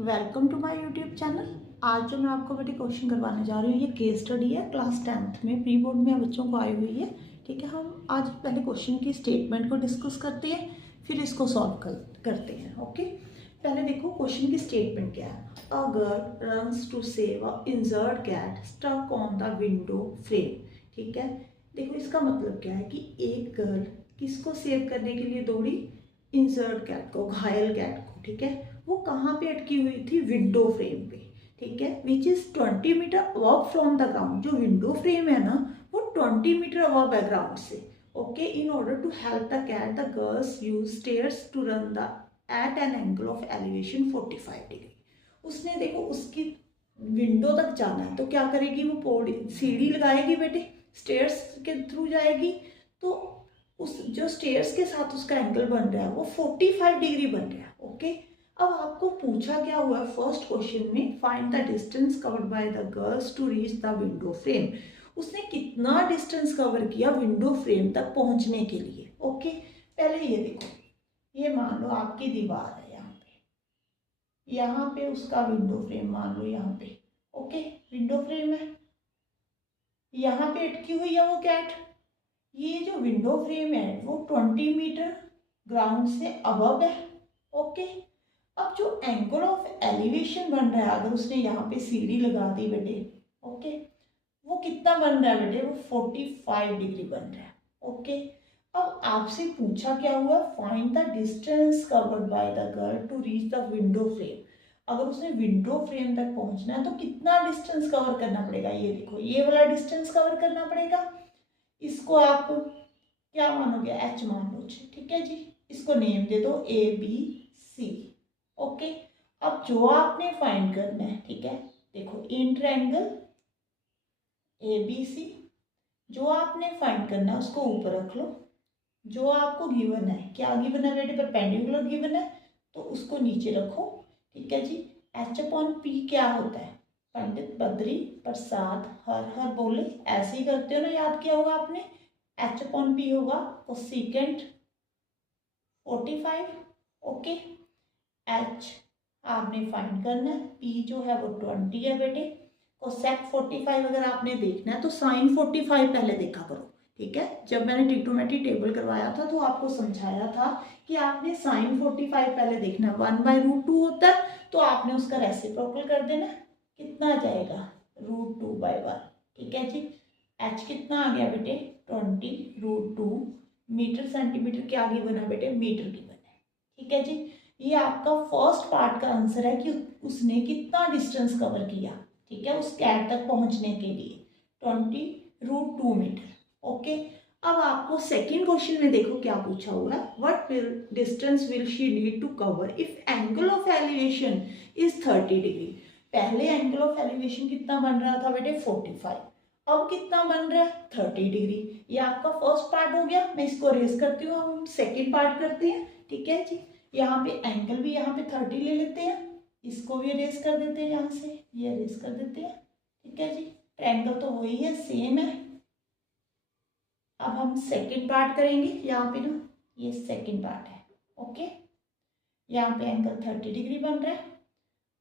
Welcome to my YouTube channel. आज जो मैं आपको बेटे क्वेश्चन करवाने जा रही हूँ, ये केस स्टडी है, क्लास 10th में प्री बोर्ड में बच्चों को आई हुई है। ठीक है, हम आज पहले क्वेश्चन की स्टेटमेंट को डिस्कस करते हैं, फिर इसको सॉल्व करते हैं। ओके, पहले देखो क्वेश्चन की स्टेटमेंट क्या है। A girl runs to save a injured cat stuck on the window frame. ठीक है, देखो इसका मतलब क्या है कि एक गर्ल किसको सेव करने के लिए दौड़ी? इंजर्ड कैट को, घायल कैट को। ठीक है, वो कहाँ पे अटकी हुई थी? विंडो फ्रेम पे। ठीक है, which is 20 metre above from the ground. जो विंडो फ्रेम है ना, वो 20 मीटर अबव है ग्राउंड से। Okay, in order to help the cat the girls use stairs to run the at an angle of elevation 45 degree. उसने देखो उसकी window तक जाना है तो क्या करेगी? वो पौड़ी सीढ़ी लगाएगी बेटे, स्टेयर्स के थ्रू जाएगी। तो उस जो स्टेयर्स के साथ उसका एंगल बन रहा है वो 45 डिग्री बन रहा है। ओके, अब आपको पूछा क्या हुआ फर्स्ट क्वेश्चन में, find the distance covered by the girls to reach the window frame. उसने कितना डिस्टेंस कवर किया विंडो फ्रेम तक पहुंचने के लिए? ओके, पहले ये देखो, ये मान लो आपकी दीवार है, यहाँ पे उसका विंडो फ्रेम मान लो यहाँ पे। ओके, विंडो फ्रेम है, यहाँ पे अटकी हुई है वो कैट। ये जो विंडो फ्रेम है वो 20 मीटर ग्राउंड से अबव है। ओके, अब जो एंगल ऑफ एलिवेशन बन रहा है, अगर उसने यहाँ पे सीढ़ी लगा दी बेटे, ओके, वो कितना बन रहा है बेटे? वो 45 डिग्री बन रहा है। ओके, अब आपसे पूछा क्या हुआ? Find the distance covered by the girl to reach the window frame. अगर उसने विंडो फ्रेम तक पहुंचना है तो कितना डिस्टेंस कवर करना पड़ेगा? ये देखो, ये वाला डिस्टेंस कवर करना पड़ेगा। इसको आप क्या मानोगे? एच मान लो। ठीक है जी, इसको नेम दे दो ABC। ओके, अब जो आपने फाइंड करना है, ठीक है, देखो इन ट्रायंगल ABC, जो आपने फाइंड करना है उसको ऊपर रख लो। जो आपको गिवन है, क्या गिवन है बेटे? परपेंडिकुलर गिवन है, तो उसको नीचे रखो। ठीक है जी, H/P क्या होता है? पंडित बद्री प्रसाद हर हर बोले, ऐसे ही करते हो ना, याद किया होगा आपने। H/P होगा कोसेकेंट 45। ओके, H आपने फाइंड करना है, P जो है वो 20 है बेटे। कोसेक 45 अगर आपने देखना है तो साइन 45 पहले देखा करो। ठीक है, जब मैंने ट्रिग्नोमेट्री टेबल करवाया था तो आपको समझाया था कि आपने साइन 45 पहले देखना। 1/√2 होता है तो आपने उसका रेसिप्रोकल कर देना। कितना आ जाएगा? √2/1। ठीक है जी, H कितना आ गया बेटे? 20√2 मीटर सेंटीमीटर क्या गिवन है बेटे? मीटर गिवन है। ठीक है जी, ये आपका फर्स्ट पार्ट का आंसर है कि उसने कितना डिस्टेंस कवर किया। ठीक है, उस कैट तक पहुंचने के लिए 20√2 मीटर। ओके, अब आपको सेकंड क्वेश्चन में देखो क्या पूछा हुआ है। What distance will she need to cover if angle of elevation is 30 degree. पहले एंगल ऑफ एलिवेशन कितना बन रहा था बेटे? 45। अब कितना बन रहा है? 30 डिग्री। ये आपका फर्स्ट पार्ट हो गया, मैं इसको रेज करती हूँ, हम सेकेंड पार्ट करते हैं। ठीक है जी, यहाँ पे एंगल भी यहाँ पे 30 ले लेते हैं, इसको भी रेस कर देते हैं, यहाँ से ये रेस कर देते हैं। ठीक है जी, ट्रायंगल तो वही है, सेम है। अब हम सेकंड पार्ट करेंगे, यहाँ पे ना ये सेकंड पार्ट है। ओके, यहाँ पे एंगल 30 डिग्री बन रहा है,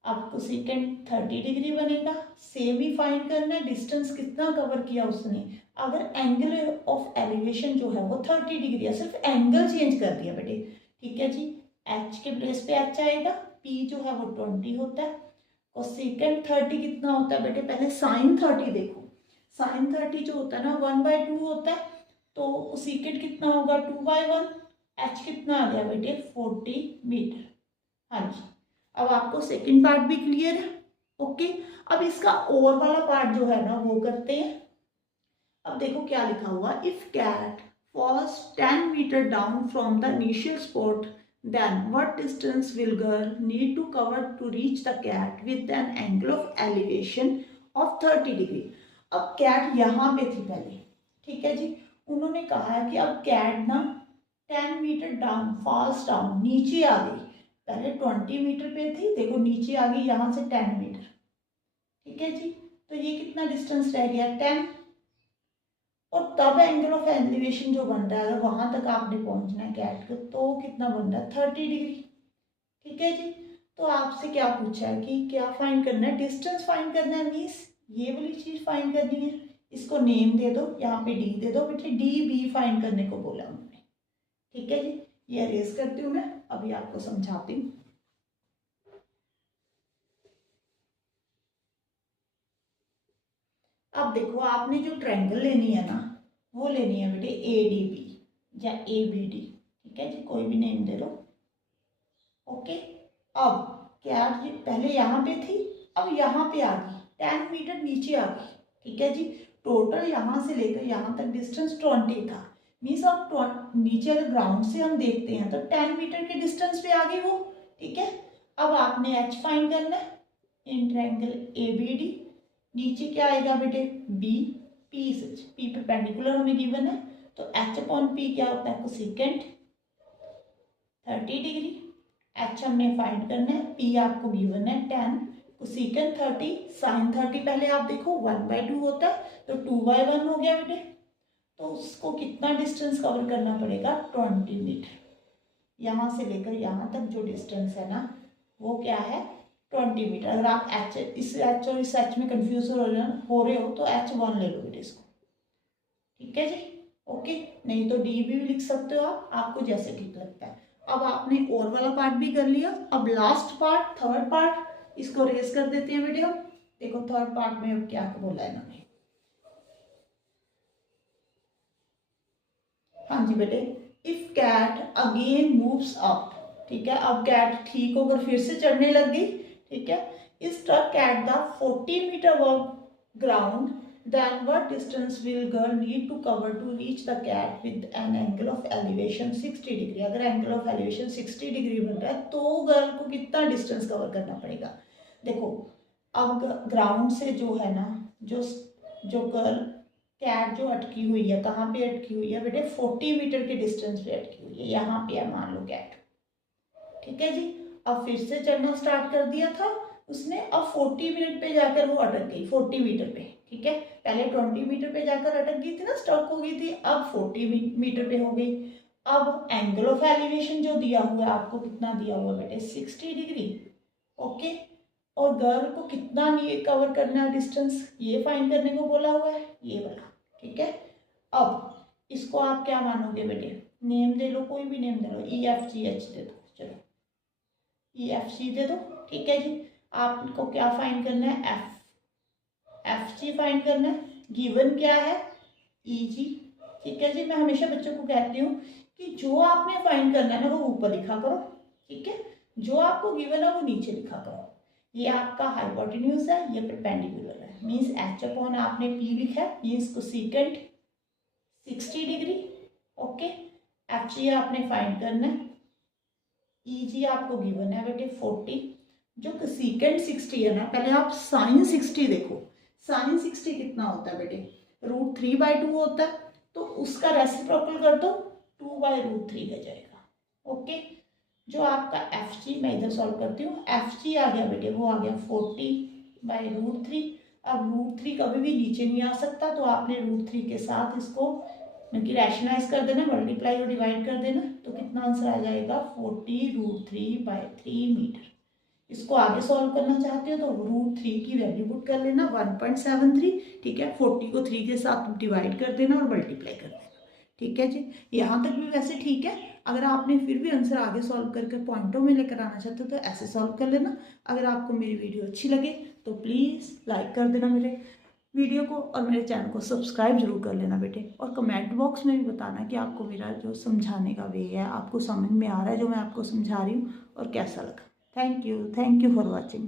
आपको सेकंड 30 डिग्री बनेगा। सेम ही फाइंड करना है, डिस्टेंस कितना कवर किया उसने। अगर एंगल ऑफ एलिवेशन जो है वो 30 डिग्री है, सिर्फ एंगल चेंज कर दिया बेटे। ठीक है जी, H के प्लेस पे H आएगा, P जो है वो 20 होता है, और सेकेंड 30 कितना होता है बेटे? पहले साइन 30 देखो, साइन 30 जो होता है ना 1/2 होता है, तो सेकेंड कितना होगा? 2/1। H कितना आ गया बेटे? 40 मीटर। हाँ जी, अब आपको सेकंड पार्ट भी क्लियर है। ओके, अब इसका और वाला पार्ट जो है ना वो करते हैं। अब देखो क्या लिखा हुआ, if cat falls 10 metre down from the initial spot then what distance will girl need to cover to reach the cat with an angle of elevation of 30 degree. अब कैट यहाँ पे थी पहले। ठीक है जी, उन्होंने कहा है कि अब कैट ना 10 मीटर डाउन, फॉल्स डाउन, नीचे आ गई। पहले 20 मीटर पे थी, देखो नीचे आ गई यहाँ से 10 मीटर। ठीक है जी, तो ये कितना डिस्टेंस रह गया? 10। और तब एंगल ऑफ एलिवेशन जो बन रहा है, अगर वहां तक आपने पहुंचना है कैट को, तो कितना बन रहा है? 30 डिग्री। ठीक है जी, तो आपसे क्या पूछा है कि क्या फाइंड करना है, डिस्टेंस फाइंड करना है, मीन्स ये वाली चीज़ फाइंड करनी है। इसको नेम दे दो, यहाँ पे डी दे दो बेटे, डी बी फाइंड करने को बोला उन्होंने। ठीक है जी, ये अरेज करती हूँ मैं, अभी आपको समझाती हूँ। अब देखो, आपने जो ट्रायंगल लेनी है ना, वो लेनी है बेटे ए डी बी या ए बी डी। ठीक है जी, कोई भी नेम दे लो। ओके, अब क्या पहले यहाँ पे थी, अब यहाँ पे आ गई, 10 मीटर नीचे आ गई। ठीक है जी, टोटल यहाँ से लेकर यहाँ तक डिस्टेंस 20 था। मीन्स अब नीचे अगर ग्राउंड से हम देखते हैं तो 10 मीटर के डिस्टेंस पे आ गई वो। ठीक है, अब आपने एच फाइंड करना है in triangle A B D. नीचे क्या आएगा बेटे, B, P such, P perpendicular हमें गिवन है, तो एच अपॉन पी क्या होता है, कोसेकेंट 30 डिग्री। एच हमने फाइंड करना है, पी आपको गिवन है 10, कोसेकेंट 30, साइन 30 पहले आप देखो 1/2 होता है, तो 2/1 हो गया बेटे। तो उसको कितना डिस्टेंस कवर करना पड़ेगा, 20 मीटर। यहाँ से लेकर यहाँ तक जो डिस्टेंस है ना, वो क्या है, 20 मीटर। अगर आप एच, इस एच और इस एच में कंफ्यूज हो रहे हो तो H1 ले लो बेटे इसको। ठीक है जी, ओके, नहीं तो डी भी लिख सकते हो आप, आपको जैसे ठीक लगता है। अब आपने और वाला पार्ट भी कर लिया, अब लास्ट पार्ट, थर्ड पार्ट, इसको रेस कर देते हैं बेटे हम। देखो थर्ड पार्ट में अब क्या बोला है इन्होंने। हाँ जी बेटे, if cat again moves up. ठीक है, अब कैट ठीक होकर फिर से चढ़ने लग गई। ठीक है, इस ट्रक at the 40 metre above ground, then what distance will girl need to cover to reach the cat with an angle of elevation 60 degree. अगर एंगल ऑफ एलिवेशन 60 डिग्री बन रहा है तो गर्ल को कितना डिस्टेंस कवर करना पड़ेगा। देखो, अब ग्राउंड से जो है ना, जो गर्ल कैट जो अटकी हुई है, कहाँ पे अटकी हुई है बेटे, 40 मीटर के डिस्टेंस पे अटकी हुई है, यहाँ पे है मान लो कैट। ठीक है जी, अब फिर से चढ़ना स्टार्ट कर दिया था उसने, अब 40 मिनट पे जाकर वो अटक गई 40 मीटर पे। ठीक है, पहले 20 मीटर पे जाकर अटक गई थी ना, स्टक हो गई थी, अब 40 मीटर पे हो गई। अब एंगल ऑफ एलिवेशन जो दिया हुआ है आपको, कितना दिया हुआ बेटे, 60 डिग्री। ओके, और गर्ल को कितना ये कवर करना है डिस्टेंस, ये फाइंड करने को बोला हुआ है, ये वाला। ठीक है, अब इसको आप क्या मानोगे बेटे, नेम दे लो, कोई भी नेम दे लो, EFGH दे दो, चलो EFG दे दो। ठीक है जी, आपको क्या फाइंड करना है, FG फाइंड करना है। गिवन क्या है, EG। ठीक है जी, मैं हमेशा बच्चों को कहती हूँ कि जो आपने फाइंड करना है ना, वो ऊपर लिखा करो। ठीक है, जो आपको गिवन है वो नीचे लिखा करो। ये आपका हाइपोटेन्यूज है, ये परपेंडिकुलर है, मीन्स H अपॉन आपने P लिखा है, means cosecant 60 degree. Okay, FG आपने फाइंड करना है, EG आपको गिवन है बेटे 40, जो कोसेकेंट 60 है ना, पहले आप साइन 60 देखो, साइन 60 कितना होता है बेटे, √3/2 होता है, तो उसका रेसिप्रोकल कर दो, 2/√3 हो जाएगा। ओके, जो आपका FG, मैं इधर सॉल्व करती हूँ, FG आ गया बेटे, वो आ गया 40/√3। अब √3 कभी भी नीचे नहीं आ सकता, तो आपने √3 के साथ इसको क्योंकि रैशनलाइज कर देना, मल्टीप्लाई और डिवाइड कर देना, तो कितना आंसर आ जाएगा, 40√3/3 मीटर। इसको आगे सॉल्व करना चाहते हो तो √3 की वैल्यू पुट कर लेना 1.73। ठीक है, 40 को 3 के साथ डिवाइड कर देना और मल्टीप्लाई कर देना। ठीक है जी, यहाँ तक भी वैसे ठीक है। अगर आपने फिर भी आंसर आगे सॉल्व करके पॉइंटों में लेकर आना चाहते हो तो ऐसे सॉल्व कर लेना। अगर आपको मेरी वीडियो अच्छी लगे तो प्लीज़ लाइक कर देना मेरे वीडियो को, और मेरे चैनल को सब्सक्राइब जरूर कर लेना बेटे। और कमेंट बॉक्स में भी बताना कि आपको मेरा जो समझाने का वे है, आपको समझ में आ रहा है जो मैं आपको समझा रही हूँ, और कैसा लगा। Thank you for watching.